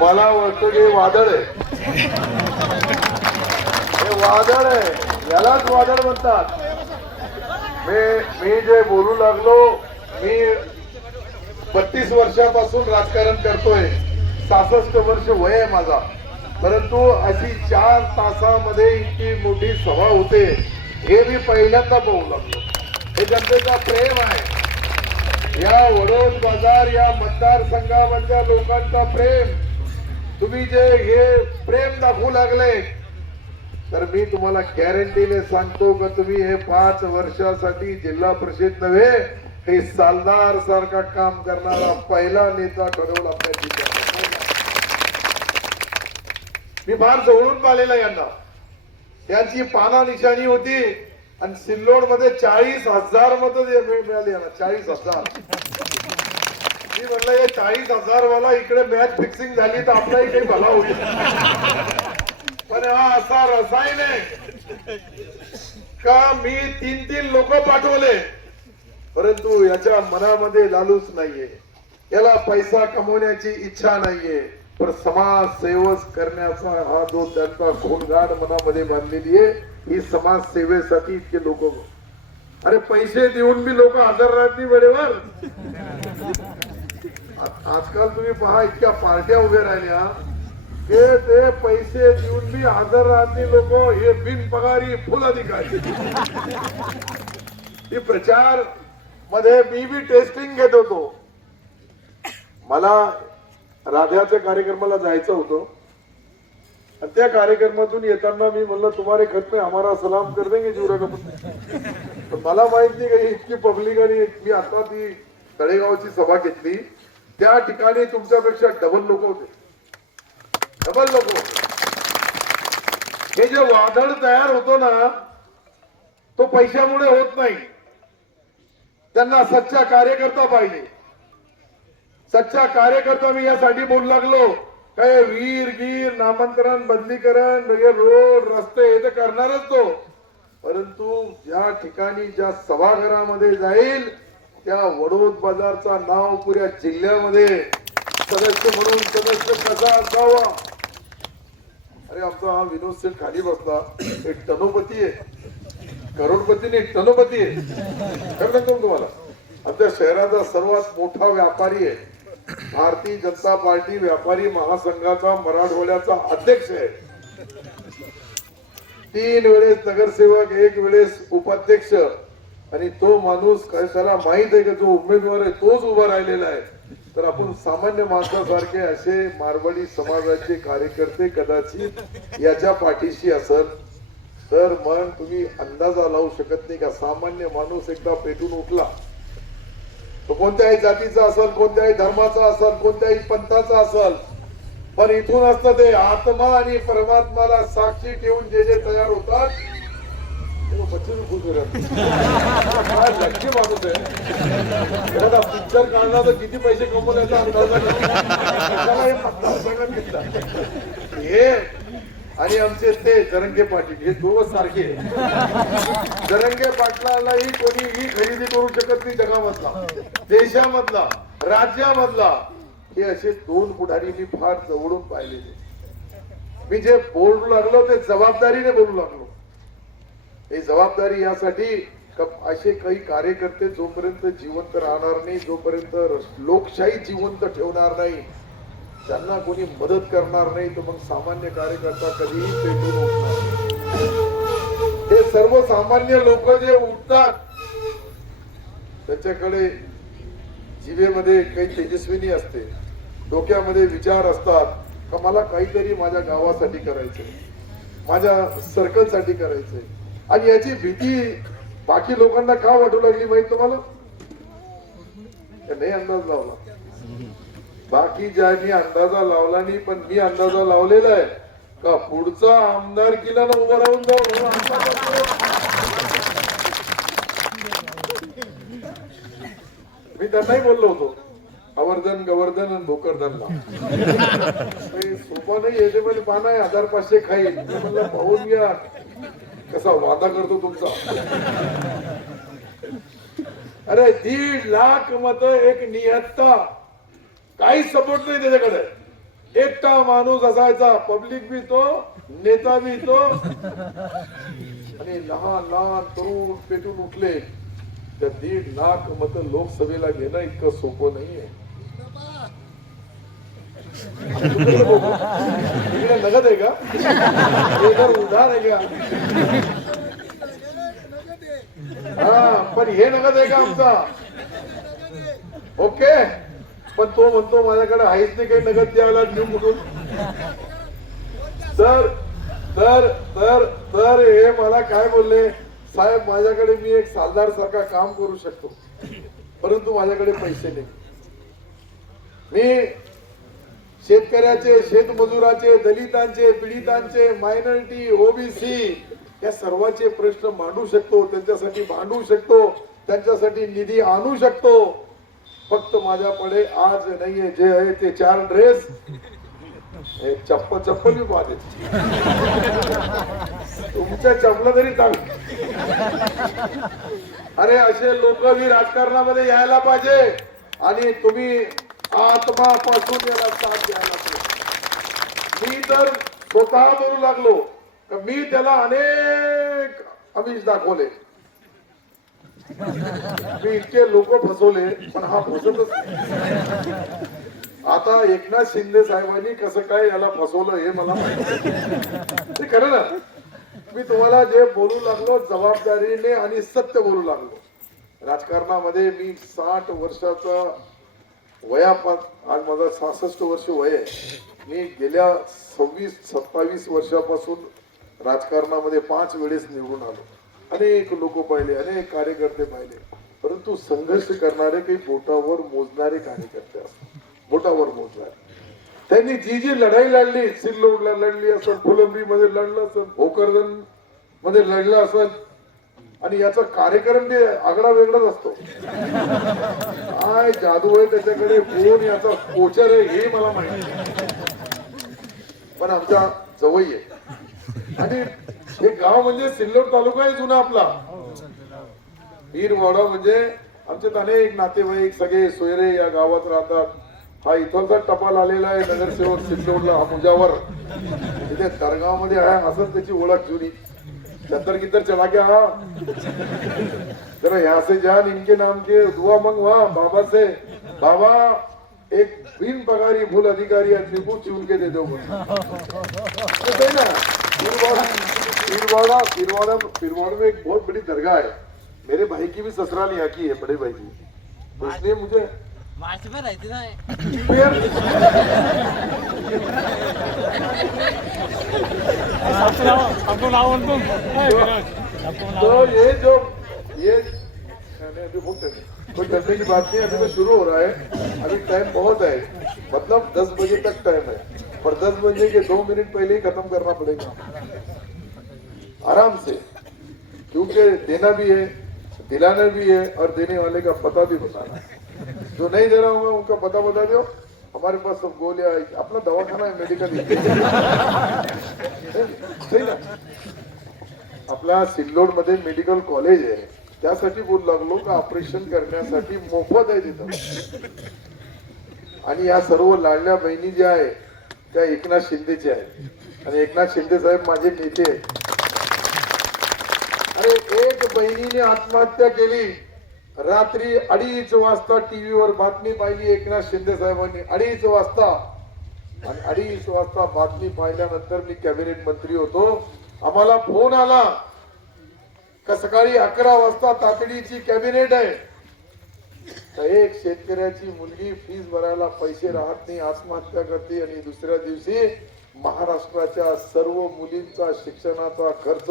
मला वाटतं हे वादळ आहे, हे वादळ आहे, यालाच वादळ म्हणतात. मी जे बोलू लागलो, मी 32 वर्षापासून राजकारण करतोय, 66 वर्ष वय आहे माझा, परंतु अशी 4 तासामध्ये इतकी मोठी सभा होते हे मी पहिल्यांदा पाहू लागलो. हे जनतेचा प्रेम आहे, या वडोद बाजार या मतदारसंघामधल्या लोकांचा प्रेम. तुम्ही जे हे प्रेम दाखवू लागले, तर मी तुम्हाला गॅरंटीने सांगतो का तुम्ही हे 5 वर्षासाठी जिल्हा परिषद नव्हे, हे सालदार सारखा काम करणारा पहिला नेता ठरवला आपल्या. मी फार जवळून पाहिलेला यांना, त्यांची पाना निशाणी होती आणि सिल्लोड मध्ये 40,000 मत मिळाली यांना. 40,000. मी म्हणलं हे 40,000 वाला इकडे मॅच फिक्सिंग झाली तर आपलाही काही भला होईल. पण हा असा रसायन आहे का मी 3 लोक पाठवले, परंतु याच्या मनामध्ये लालूच नाहीये, याला पैसा कमवण्याची इच्छा नाहीये, पण समाज सेवक करण्याचा हा जो त्यांचा खूनगाड मनामध्ये बांधलेली आहे, ही समाज सेवेसाठी इतके लोक. अरे पैसे देऊन बी लोक हजर राहत नाही वेळेवर. आजकाल तुम्ही पहा इतक्या पार्ट्या उभ्या राहिल्या, ते पैसे देऊन बी हजर राहत नाही लोक, हे बिनपगारी फुल अधिकारी. ही प्रचार मध्ये मी बी टेस्टिंग घेत होतो. मला राध्याच्या कार्यक्रमाला जायचं होतं आणि त्या कार्यक्रमातून येताना मी म्हणलं तुम्हारे खत में हमारा सलाम कर देंगे जीवरा का. मला माहित नाही काही इतकी पब्लिक. आणि मी आता ती तळेगावची सभा घेतली, त्या ठिकाणी तुमच्यापेक्षा डबल लोक होते, डबल लोक. हे जे वादळ तयार होतो ना, तो पैशामुळे होत नाही. त्यांना सच्चा कार्यकर्ता पाहिजे. सच्चा कार्यकर्ता मी यासाठी बोलू लागलो, काय वीर गिर नामांतरण बदलीकरण रोड रस्ते हे तर करणारच तो, परंतु ज्या ठिकाणी ज्या सभागृहामध्ये जाईल त्या वडोद बाजारचा नाव पुऱ्या जिल्ह्यामध्ये सदस्य म्हणून सदस्य कसा असावा. अरे आमचा हा विनोद सेठ खाली बसला, एक टनोपती आहे, करोडपती नाही टनोपती आहे. सांगतो तुम्हाला, आमच्या शहराचा सर्वात मोठा व्यापारी आहे, भारतीय जनता पार्टी व्यापारी महासंघाचा मराठवाड्याचा अध्यक्ष आहे, 3 वेळेस नगरसेवक, 1 वेळेस उपाध्यक्ष. आणि तो माणूस काय त्याला माहित आहे का जो उमेदवार आहे तोच उभा राहिलेला आहे. तर आपण सामान्य माणसासारखे असे मारवाडी समाजाचे कार्यकर्ते कदाचित याच्या पाठीशी असत, तर मग तुम्ही अंदाजा लावू शकत नाही का सामान्य माणूस एकदा पेटून उठला, तो कोणत्याही जातीचा असेल, कोणत्याही धर्माचा असेल, कोणत्याही पंथाचा असेल, पण इथून असतं ते आत्मा आणि परमात्माला साक्षी ठेवून जे जे तयार होतात माणूस आहे. पिक्चर काढला तर किती पैसे कमवण्याचा अंदाजा हे. आणि आमचे ते जरंगे पाटील हे दोघं सारखे. जरंगे पाटलालाही कोणीही खरेदी करू शकत नाही जगामधला, देशामधला, राज्यामधला. हे असे 2 पुढारी मी फार जवळून पाहिलेले. मी जे बोलू लागलो ते जबाबदारीने बोलू लागलो. ही जबाबदारी यासाठी असे काही कार्यकर्ते जोपर्यंत जिवंत राहणार नाही, जोपर्यंत लोकशाही जिवंत ठेवणार नाही, त्यांना कोणी मदत करणार नाही, तर मग सामान्य कार्यकर्ता कधीही पेटून उठणार. हे सर्वसामान्य लोक जे उठतात त्याच्याकडे जिभेमध्ये काही तेजस्विनी असते, डोक्यामध्ये विचार असतात का मला काहीतरी माझ्या गावासाठी करायचंय, माझ्या सर्कल साठी करायचंय. आणि याची भीती बाकी लोकांना का वाटू लागली माहित तुम्हाला? नाही अंदाज लावला. बाकी ज्यांनी अंदाजा लावला नाही, पण मी अंदाजा लावलेला आहे का पुढचा आमदार किला ना उभा राहून जाऊ. मी त्यांनाही बोललो होतो आवर्धन गवर्धन आणि भोकरधनला सोपा नाही याचे पण पाना आहे 1500 खाईल. म्हणलं पाहून घ्या कसा वादा करतो तुमचा. अरे 1.5 लाख मत एक निहत्ता, काही सपोर्ट नाही त्याच्याकडे. एकटा माणूस असायचा, पब्लिक बी तो, नेता बी तो, आणि लहान लहान तरुण पेटून उठले. त्या 1.5 लाख मत लोकसभेला घेणं इतकं सोपं नाहीये. इकडे नगद आहे का? इधर उधार आहे का? हा, पण हे नगद आहे का आमचा? ओके. पण तो म्हणतो माझ्याकडे आहेच नाही काही नगद द्यायला, घेऊन कुठून? तर तर तर तर हे मला काय बोलले, साहेब माझ्याकडे मी एक सालदार सारखा काम करू शकतो, परंतु माझ्याकडे पैसे नाही. मी शेतकऱ्याचे, शेतमजुराचे, दलितांचे, पीडितांचे, मायनॉरिटी, ओबीसी या सर्वांचे प्रश्न मांडू शकतो, त्यांच्यासाठी भांडू शकतो, त्यांच्यासाठी निधी आणू शकतो. फक्त माझ्याकडे आज नाहीये. जे आहे ते 4 ड्रेस, चप्पल बी पाहते. तुमच्या चपला तरी चांगली. अरे असे लोक बी राजकारणामध्ये यायला पाहिजे, आणि तुम्ही आत्मापासून याला साथ द्यायला पाहिजे. मी तर स्वतः बोलू लागलो का मी त्याला अनेक आमिष दाखवले, मी इतके लोक फसवले, पण हा फसतच नाही. आता एकनाथ शिंदे साहेबांनी कसं काय याला फसवलं हे मला माहिती. ते खरं ना, मी तुम्हाला जे बोलू लागलो जबाबदारीने आणि सत्य बोलू लागलो. राजकारणामध्ये मी 60 वर्षाचा वयापासून, आज माझा 66 वर्ष वय आहे. मी गेल्या 26-27 वर्षापासून राजकारणामध्ये 5 वेळेस निवडून आलो. अनेक लोक पाहिले, अनेक कार्यकर्ते पाहिले, परंतु संघर्ष करणारे काही बोटावर मोजणारे कार्यकर्ते असतात, बोटावर मोजणारे. त्यांनी जी जी लढाई लढली, सिल्लोडला लढली असेल, फुलंब्री मध्ये लढलं असेल, भोकरदन मध्ये लढलं असेल, आणि याचा कार्यक्रम बी आगळा वेगळाच असतो. काय जादू आहे त्याच्याकडे, कोण याचा कोचर आहे हे मला माहिती, पण आमच्या जवळ आहे. आणि हे गाव म्हणजे सिल्लोड तालुका आहे जुना आपला. वीरवाडा म्हणजे आमच्यात अनेक नातेवाईक सगळे सोयरे या गावात राहतात. हा इथलचा टपाल आलेला आहे नगरसेवक सिल्लोडला, हा मुजावर तिथे दरगाव मध्ये आहे, असं त्याची ओळख जुनी. चतर कितर चला गया हा, जरा यहाँ से जान, इनके नाम के दुआ मंगवा बाबा से, बाबा एक बिन पगारी भूल अधिकारी आदमी को चुन के दे दो. तो ना पीरवाड़ा में एक बहुत बड़ी दरगाह है. मेरे भाई की भी ससुराल यहाँ की है, बड़े भाई की. तो इसलिए मुझे में रहती ना तो ये जो ये कोई करने की बात नहीं, अभी तो शुरू हो रहा है, अभी टाइम बहुत है, मतलब 10 बजे तक टाइम है, पर 10 बजे के 2 मिनट पहले ही खत्म करना पड़ेगा आराम से, क्योंकि देना भी है, दिलाना भी है, और देने वाले का पता भी बताना है. जो नहीं दे रहा हूँ उनका पता बता दो. हमारे पास सब गोलियां, अपना दवाखाना है, मेडिकल सही ना. आपल्या सिल्लोड मध्ये मेडिकल कॉलेज आहे, त्यासाठी बोलू लागलो का ऑपरेशन करण्यासाठी मोफत आहे तिथं. आणि या सर्व लाडल्या बहिणी ज्या आहे त्या एकनाथ शिंदेच्या आहेत, आणि एकनाथ शिंदे साहेब माझे नेते आहेत. अरे एक बहिणीने आत्महत्या केली, रात्री 2:30 वाजता टीव्हीवर बातमी पाहिली एकनाथ शिंदे साहेबांनी, 2:30 वाजता. आणि 2:30 वाजता बातमी पाहिल्यानंतर मी कॅबिनेट मंत्री होतो, आम्हाला फोन आला का सकाळी 11 वाजता तातडीची कॅबिनेट आहे. तर एक शेतकऱ्याची मुलगी फीस भरायला पैसे राहत नाही, आत्महत्या करते, आणि दुसऱ्या दिवशी महाराष्ट्राच्या सर्व मुलींचा शिक्षणाचा खर्च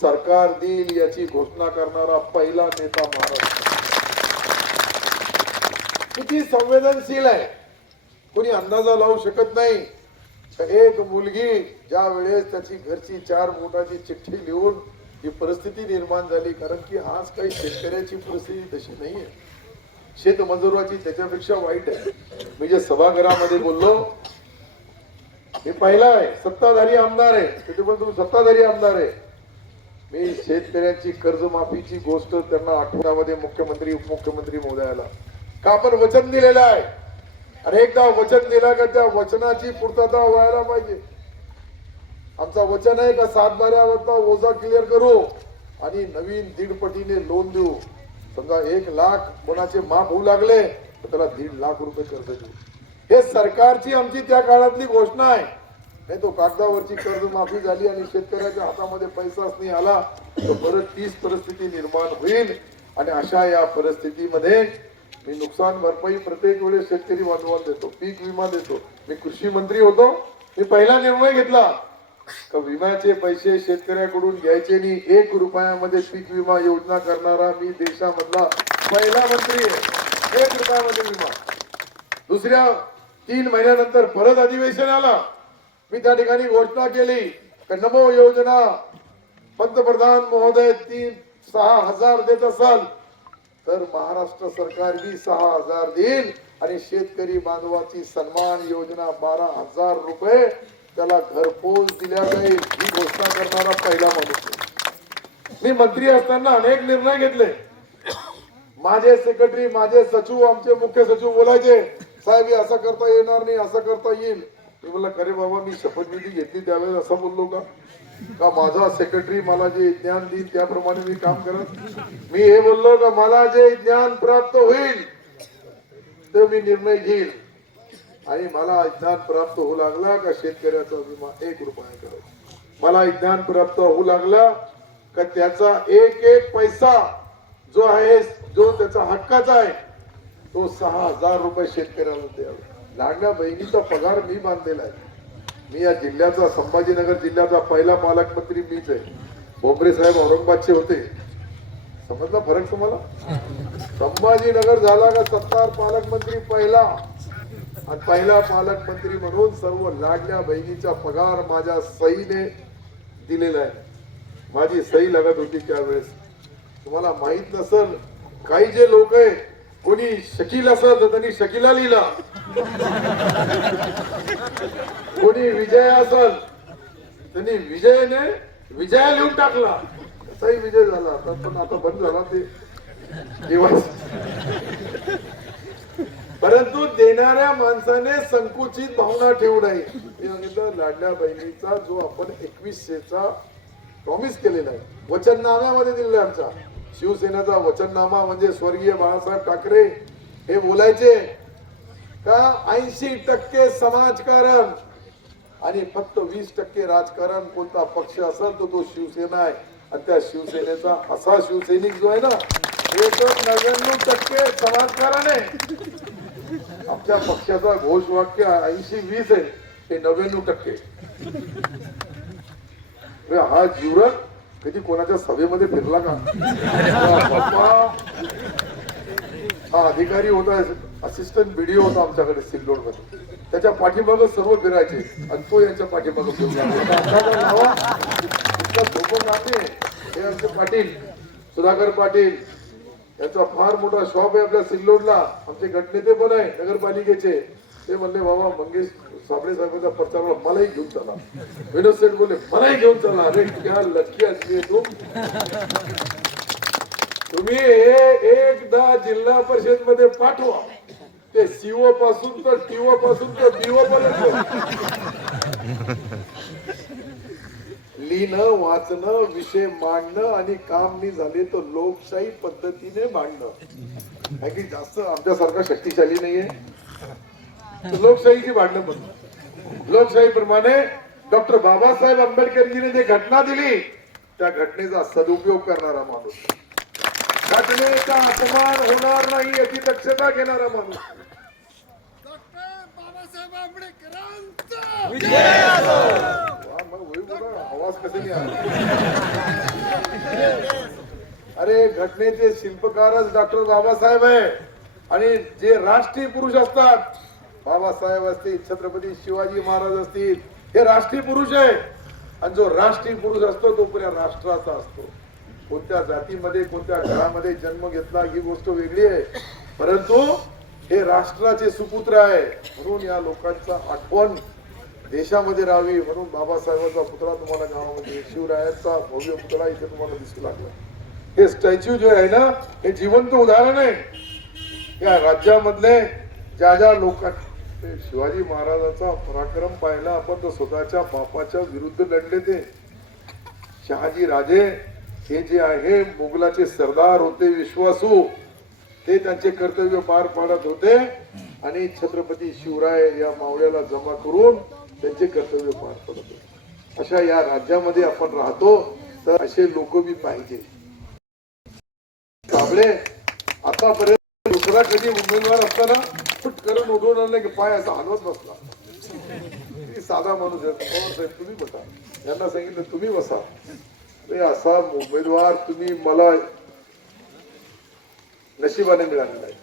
सरकार देईल याची घोषणा करणारा पहिला नेता महाराष्ट्र. किती संवेदनशील आहे, कोणी अंदाजा लावू शकत नाही. एक मुलगी ज्या वेळेस त्याची घरची 4 बोटाची चिठ्ठी लिहून ही परिस्थिती निर्माण झाली, कारण की आज काही शेतकऱ्याची परिस्थिती तशी नाहीये, शेतमजुराची त्याच्यापेक्षा वाईट आहे. मी जे सभागृहामध्ये बोललो हे पहिला आहे, सत्ताधारी आमदार आहे, तिथे पण तुम्ही सत्ताधारी आमदार आहे. मी शेतकऱ्यांची कर्जमाफीची गोष्ट त्यांना आठवड्यामध्ये मुख्यमंत्री उपमुख्यमंत्री महोदयाला का आपण वचन दिलेलं आहे अनेकदा वचन दिला का त्या वचनाची पूर्तता व्हायला पाहिजे. आमचा वचन आहे का 7 बाऱ्यावरचा ओझा क्लिअर करू आणि नवीन 1.5 पटीने लोन देऊ. समजा 1 लाख कोणाचे माफ होऊ लागले तर त्याला 1.5 लाख रुपये कर्ज देऊ. हे सरकारची आमची त्या काळातली घोषणा आहे. नाही तो कागदावरची कर्जमाफी झाली आणि शेतकऱ्याच्या हातामध्ये पैसाच नाही आला तर परत तीच परिस्थिती निर्माण होईल. आणि अशा या परिस्थितीमध्ये मी नुकसान भरपाई प्रत्येक वेळेस शेतकरी बांधवांना देतो, पीक विमा देतो. मी कृषी मंत्री होतो, मी पहिला निर्णय घेतला का विम्याचे पैसे शेतकऱ्याकडून घ्यायचे नाही. 1 रुपयामध्ये पीक विमा योजना करणारा मी देशामधला पहिला मंत्री आहे. 1 रुपयामध्ये विमा. दुसऱ्या 3 महिन्यानंतर परत अधिवेशन आला, मी त्या ठिकाणी घोषणा केली की नमो योजना पंतप्रधान महोदय 6,000 देत असाल तर महाराष्ट्र सरकार बी 6,000 देईल आणि शेतकरी बांधवाची सन्मान योजना 12,000 रुपये त्याला घरपोच दिल्या जाईल ही घोषणा करणारा पहिला माणूस आहे. मी मंत्री असताना अनेक निर्णय घेतले. माझे सेक्रेटरी, माझे सचिव, आमचे मुख्य सचिव बोलायचे साहेब हे असं करता येणार नाही, असं करता येईल. मी म्हणलं अरे बाबा मी शपथविधी घेतली त्यावेळेस असं बोललो का माझा सेक्रेटरी मला जे ज्ञान देईल त्याप्रमाणे मी काम करत. मी हे बोललो का मला जे ज्ञान प्राप्त होईल ते मी निर्णय घेईल. आणि मला ज्ञान प्राप्त होऊ लागला का शेतकऱ्याचा विमा 1 रुपया करायचा. मला ज्ञान प्राप्त होऊ लागला का त्याचा एक पैसा जो आहे जो त्याचा हक्काचा आहे तो 6,000 रुपये शेतकऱ्याला द्यावा. लाडल्या बहिणीचा पगार मी बांधलेला आहे. मी या जिल्ह्याचा संभाजीनगर जिल्ह्याचा पहिला पालकमंत्री मीच आहे. बोंबरे साहेब औरंगाबादचे होते. समजला फरक तुम्हाला? संभाजीनगर झाला का सत्तार पालकमंत्री पहिला आणि पहिला पालकमंत्री म्हणून सर्व लाडल्या बहिणीचा पगार माझ्या सहीने दिलेला आहे. माझी सही लागत होती त्यावेळेस. तुम्हाला माहित नसल काही जे लोक आहे कोणी शकील असेल तर त्यांनी शकीला लिहिला, कोणी विजय असेल त्यांनी विजयने विजया लिहून टाकला. त्याचाही विजय झाला पण आता बंद झाला ते दिवस. परंतु देणाऱ्या माणसाने संकुचित भावना ठेवू नये. मी सांगितलं लाडल्या बहिणीचा जो आपण 2100चा प्रॉमिस केलेला आहे वचननाम्यामध्ये दिलेला आमचा शिवसेनेचा वचननामा म्हणजे स्वर्गीय बाळासाहेब ठाकरे हे बोलायचे का 80% समाजकारण आणि फक्त 20% राजकारण. कोणता पक्ष असेल तो शिवसेना आहे. आणि त्या शिवसेनेचा असा शिवसैनिक जो आहे ना हे तर 99% समाजकारण आहे. आमच्या पक्षाचा घोषवाक्य 80-20 आहे, हे 99%. हा जीवन कधी कोणाच्या सभेमध्ये फिरला का? हा अधिकारी होता, असिस्टंट बीडीओ होता आमच्याकडे सिल्लोड मध्ये. त्याच्या पाठीमागं सर्व फिरायचे आणि तो यांच्या पाठीमागं फिरून हे आमचे पाटील सुधाकर पाटील यांचा फार मोठा शॉप आहे आपल्या सिल्लोडला. आमचे गटनेते पण आहे नगरपालिकेचे. ते म्हणले बाबा मंगेश साबळे साहेबांचा प्रचाराला मलाही घेऊन चला. विनोद सेठ बोलले मलाही घेऊन चला. अरे क्या लकी असली तू. तुम्ही हे एकदा जिल्हा परिषद मध्ये पाठवा. ते सीओ पासून तर टीओ पासून तर बीओ पर्यंत लिहिणं वाचणं विषय मांडणं आणि काम नाही झाले तर लोकशाही पद्धतीने मांडणं. काय की जास्त आमच्यासारखा शक्तिशाली नाहीये. लोकशाहीची भांडणं पण लोकशाही प्रमाणे डॉक्टर बाबासाहेब आंबेडकरजीने जे घटना दिली त्या घटनेचा सदुपयोग करणारा माणूस, घटनेचा अपमान होणार नाही याची दक्षता घेणारा माणूस. डॉक्टर बाबासाहेब आंबेडकरांचा विजय असो. आवाज कसे नाही आला? अरे घटनेचे शिल्पकारच डॉक्टर बाबासाहेब आहे. आणि जे राष्ट्रीय पुरुष असतात बाबासाहेब असतील छत्रपती शिवाजी महाराज असतील हे राष्ट्रीय पुरुष आहे. आणि जो राष्ट्रीय पुरुष असतो तो पुऱ्या राष्ट्राचा असतो. कोणत्या जातीमध्ये कोणत्या घरामध्ये जन्म घेतला ही गोष्ट वेगळी आहे, परंतु हे राष्ट्राचे सुपुत्र आहे. म्हणून या लोकांचा आठवण देशामध्ये राहावी म्हणून बाबासाहेबांचा पुतळा तुम्हाला गावामध्ये शिवरायांचा भव्य पुतळा इथे तुम्हाला दिसू लागला. हे स्टॅच्यू जे आहे ना हे जिवंत उदाहरण आहे. या राज्यामधले ज्या ज्या लोकांना ते शिवाजी महाराजांचा पराक्रम पाहिला आपण, तर स्वतःच्या बापाच्या विरुद्ध लढले ते शहाजी राजे हे जे आहे मोगलाचे सरदार होते विश्वासू, ते त्यांचे कर्तव्य पार पाडत होते आणि छत्रपती शिवराय या मावळ्याला जमा करून त्यांचे कर्तव्य पार पडत होते. अशा या राज्यामध्ये आपण राहतो, तर असे लोक बी पाहिजे. साबळे आतापर्यंत दुसरा कधी उमेदवार असताना फुटकरून उडवून आणलं की पाय असा हलवत बसला. साधा माणूस आहे. पवार साहेब तुम्ही बसा, यांना सांगितलं तुम्ही बसा. असा उमेदवार तुम्ही मला नशिबाने मिळालेला आहे.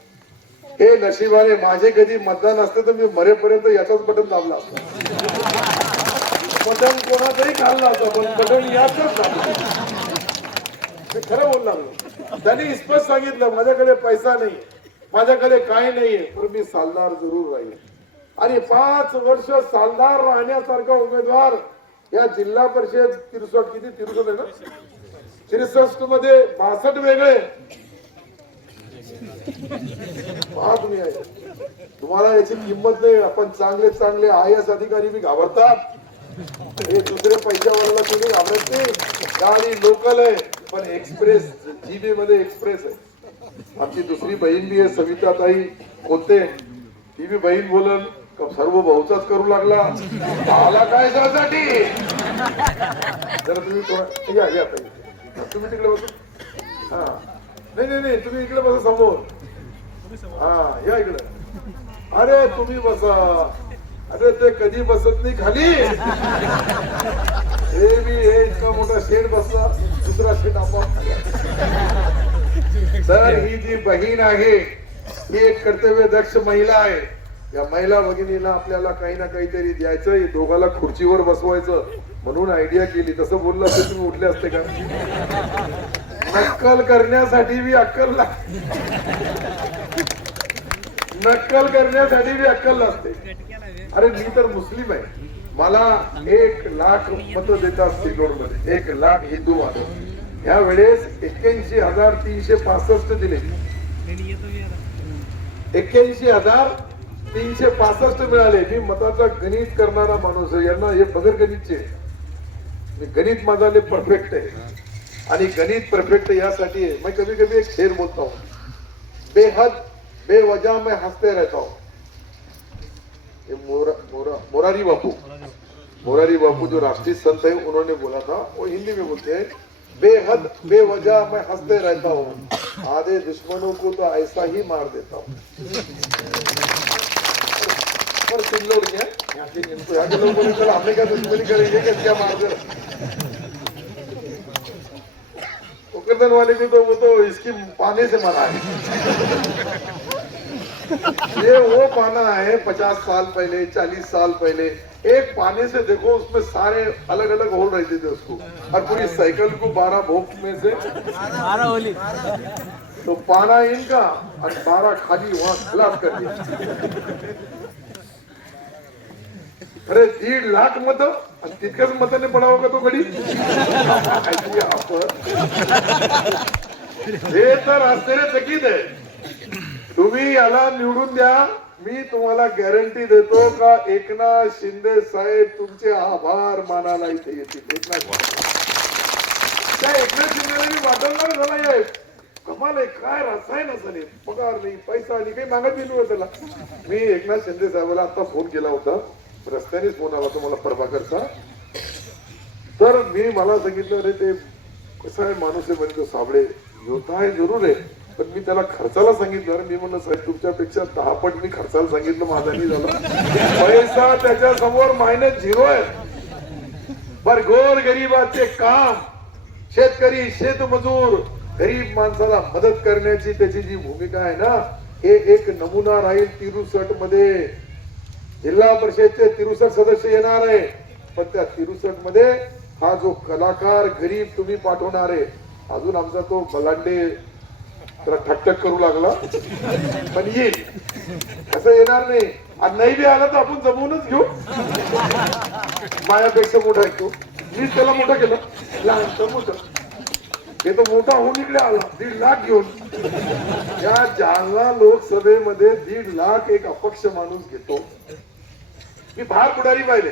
हे नशिबाने, माझे कधी मतदान असते तर मी मरेपर्यंत याचाच बटन दाबला असता. बटन कोणाचंही खाल्ला असता, पण बटन याचंच दाबलं. ते खरं बोलला. त्यांनी स्पष्ट सांगितलं माझ्याकडे पैसा नाही, माझ्याकडे काय नाहीये, पण मी सालदार जरूर राहील. आणि 5 वर्ष सालदार राहण्यासारखा उमेदवार या जिल्हा परिषद 63 किती 63 आहे ना, 63 मध्ये 62 वेगळे तुम्ही आहे. तुम्हाला याची किंमत नाही. आपण चांगले चांगले IAS अधिकारी बी घाबरतात, हे दुसरे पैशावाला कोणी घाबरत नाही. गाडी लोकल आहे पण एक्सप्रेस, जीबी मध्ये एक्सप्रेस आहे. आमची दुसरी बहीण बी आहे सविताताई कोते, ती बी बहीण बोलल सर्व भाऊचाच करू लागला. आला काय त्यासाठी? जरा तुम्ही या तुम्ही तिकडे बसा. हा नाही नाही नाही, तुम्ही इकडे बसा समोर. हा या इकडे. अरे तुम्ही बसा. अरे ते कधी बसत नाही खाली. हे बी हे इतका मोठा शेड बसला, दुसरा शेड आपोआप. तर ही जी बहीण आहे ही एक कर्तव्य दक्ष महिला आहे. या महिला भगिनीला आपल्याला काही ना काहीतरी द्यायचं, दोघाला खुर्चीवर बसवायचं म्हणून आयडिया केली. तसं बोललं असतं तुम्ही उठले असते का? नक्कल करण्यासाठी बी अक्कल लागते, नक्कल करण्यासाठी बी अक्कल लागते. अरे मी तर मुस्लिम आहे, मला 1 लाख मत देतात सिल्लोड मध्ये, 1 लाख हिंदू माधव. या वेळेस 81,365 दिले. 81,365 मिळाले. मी मताचा गणित करणारा माणूस आहे, यांना हे बगर गणितचे. मी गणित माझा परफेक्ट आहे आणि गणित परफेक्ट यासाठी है. मैं कभी कभी एक शेर बोलता हूँ, बेहद बेवजह मैं हंसते रहता हूँ. मोरारी बापू जो राष्ट्रीय संत है उन्होंने बोला था, वो हिंदी में बोलते हैं, बेहद बेवजह मैं हंसते रहता हूँ, आधे दुश्मनों को तो ऐसा ही मार देता हूँ. पर सिल्लोड क्या यहाँ के लोग बोले चलो हमने क्या दुश्मनी करेंगे, क्या मार दे. उकरदन वाले भी तो वो तो इसकी पाने से मना है. ये वो पाना है 50 साल पहले, 40 साल पहले. एक पाने से देखो उसमें सारे अलग अलग होल रहते थे उसको, और पूरी साइकिल को 12 भोग में से 12 होली, तो पाना इनका और 12 खाली वहां खिलाफ कर दिया. अरे 1.5 लाख मत, तितक्याच मताने पडावं का तो गडी? हे तर आश्चर्यचकित आहे. तुम्ही याला निवडून द्या, मी तुम्हाला गॅरंटी देतो का एकनाथ शिंदे साहेब तुमचे आभार मानायला इथे येतील. एकनाथ शिंदेला मी वाटवणार झाला आहे. कमाल आहे, काय रसायन असले, पगार नाही, पैसा नाही, काही मागत नाही त्याला. मी एकनाथ शिंदे साहेबाला आता फोन केला होता, रस्त्यानेच फोन आला होता मला प्रभाकरचा. तर मी मला सांगितलं अरे ते कसं आहे माणूस आहे म्हणजे तो साबळे योद्धा आहे जरूर आहे, पण मी त्याला खर्चाला सांगितलं. अरे मी म्हणलं साहेब तुमच्यापेक्षा 10 पट मी खर्चाला सांगितलं, माझा नाही झाला. पैसा त्याच्या समोर -0 आहे. बर गोर गरिबाचे काम, शेतकरी शेतमजूर गरीब माणसाला मदत करण्याची त्याची जी भूमिका आहे ना, हे एक नमुना राहील. 63 मध्ये जिल्हा परिषदचे 63 सदस्य येणार आहे, पण त्या 63 मध्ये हा जो कलाकार गरीब तुम्ही पाठवणार आहे. अजून आमचा तो बलांडे त्याला ठकठक करू लागला, पण येईल, असं येणार नाही. आणि नाही बी आला तर आपण जमवूनच घेऊ. माझ्यापेक्षा मोठा आहे तो, मीच त्याला मोठा केलं, लहान मोठं. हे तो मोठा होऊन इकडे आला 1.5 लाख घेऊन. या जालना लोकसभेमध्ये 1.5 लाख एक अपक्ष माणूस घेतो. मी फार पुढारी पाहिले,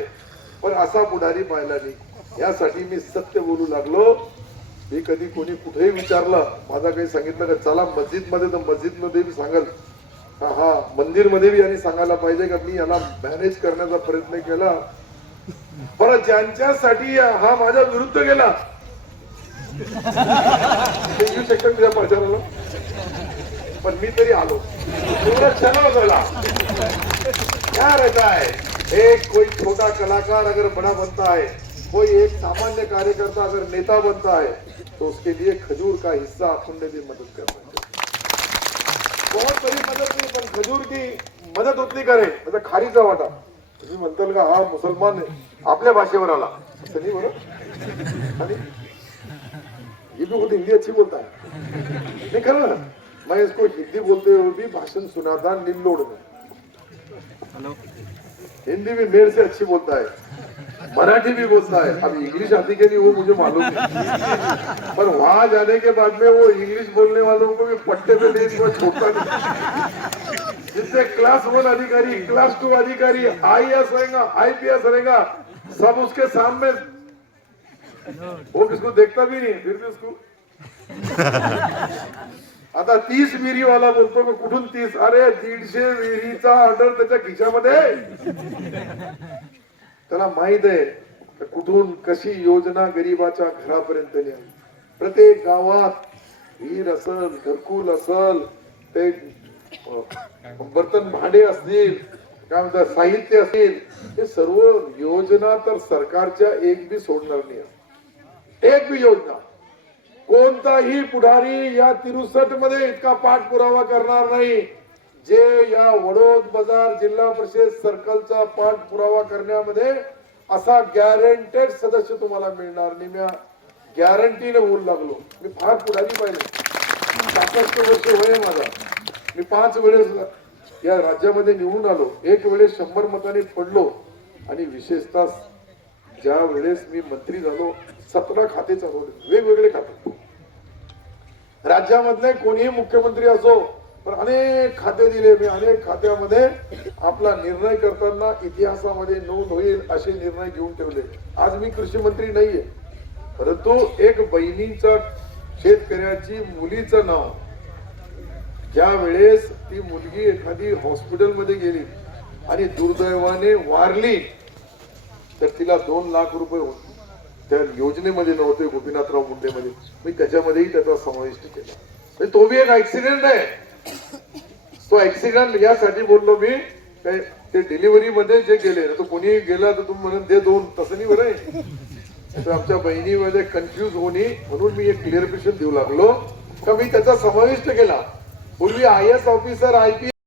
पण असा पुढारी पाहिला नाही. यासाठी मी सत्य बोलू लागलो. मी कधी कोणी कुठेही विचारलं, माझा काही सांगितलं का चला मस्जिद मध्ये, तर मस्जिद मध्ये मी सांगल हा मंदिर मध्ये बी यांनी सांगायला पाहिजे का मी याला मॅनेज करण्याचा प्रयत्न केला. पण ज्यांच्यासाठी हा माझ्या विरुद्ध गेला ते येऊ शकतात तुझ्या प्रचाराला, पण मी तरी आलो. एवढा क्षण झाला. क्या रहता है, एक कोई छोटा कलाकार अगर बड़ा बनता है, कोई एक सामान्य कार्यकर्ता अगर नेता बनता है, तो उसके लिए खजूर का हिस्सा अपन ने भी मदद करना चाहिए. बहुत बड़ी मदद नहीं, पण खजूर की मदत उतनी करे. आता खारीचा वाटा तुम्ही म्हणताल का हा मुसलमान आपल्या भाषेवर आला, असं नाही बरं. आणि ये भी बहुत हिंदी अच्छी बोलता है, नहीं खरं ना. मैं इसको हिंदी बोलते हुए भी भाषण सुना था निल्लोड़ में. हिंदी भी मेरे से अच्छी बोलता है, मराठी भी बोलता है. अब इंग्लिश आती कि नहीं वो मुझे मालूम नहीं, पर वहां जाने के बाद में वो इंग्लिश बोलने वालों को भी पट्टे पे ले छोड़ता नहीं. जिससे क्लास 1 अधिकारी, क्लास 2 अधिकारी, IAS रहेगा, IPS रहेगा, सब उसके सामने. वो किसको देखता भी नहीं, फिर भी उसको. आता 30 विहिरी वाला बोलतो मग कुठून 30? अरे 150 विहिरीचा ऑर्डर त्याच्या खिशामध्ये. त्याला माहित आहे कुठून कशी योजना गरीबाच्या घरापर्यंत न्यावी. प्रत्येक गावात विहीर असल, घरकुल असल, ते बर्तन भांडे असतील, काय म्हणतात साहित्य असेल, हे सर्व योजना तर सरकारच्या एक बी सोडणार नाही. एक बी योजना कोणताही पुढारी या 63 मध्ये इतका पाठपुरावा करणार नाही जे या वडोद बाजार जिल्हा परिषद सर्कलचा पाठपुरावा करण्यामध्ये असा गॅरंटेड सदस्य तुम्हाला मिळणार नाही. मी गॅरंटीने बोलू लागलो. मी फार पुढारी पाहिले. 65 वर्ष वय आहे माझा. मी 5 वेळेस या राज्यामध्ये निवडून आलो. एक वेळेस 100 मतांनी पडलो. आणि विशेषतः ज्या वेळेस मी मंत्री झालो 17 खाते चालवले, वेगवेगळे खाते. राज्यामधले कोणीही मुख्यमंत्री असो, पण अनेक खाते दिले मी. अनेक खात्यामध्ये आपला निर्णय करताना इतिहासामध्ये नोंद होईल असे निर्णय घेऊन ठेवले. आज मी कृषी मंत्री नाहीये, परंतु एक बहिणीचा शेतकऱ्याची मुलीचं नाव ज्या वेळेस ती मुलगी एखादी हॉस्पिटलमध्ये गेली आणि दुर्दैवाने वारली, तर तिला 2 लाख रुपये होते. त्या योजनेमध्ये नव्हते गोपीनाथराव मुंडेमध्ये. मी त्याच्यामध्येही त्याचा समावेश केला. तो बी एक ऍक्सिडेंट आहे. तो ऍक्सिडेंट यासाठी बोललो मी, ते डिलिव्हरी मध्ये जे गेले तो कोणी गेला तर तुम्ही म्हणून दे 2, तसं नाही बरं. तर आमच्या बहिणीमध्ये कन्फ्युज होणे म्हणून मी एक क्लिअरिफिकेशन देऊ लागलो का मी त्याचा समाविष्ट केला. पूर्वी IAS ऑफिसर, IPS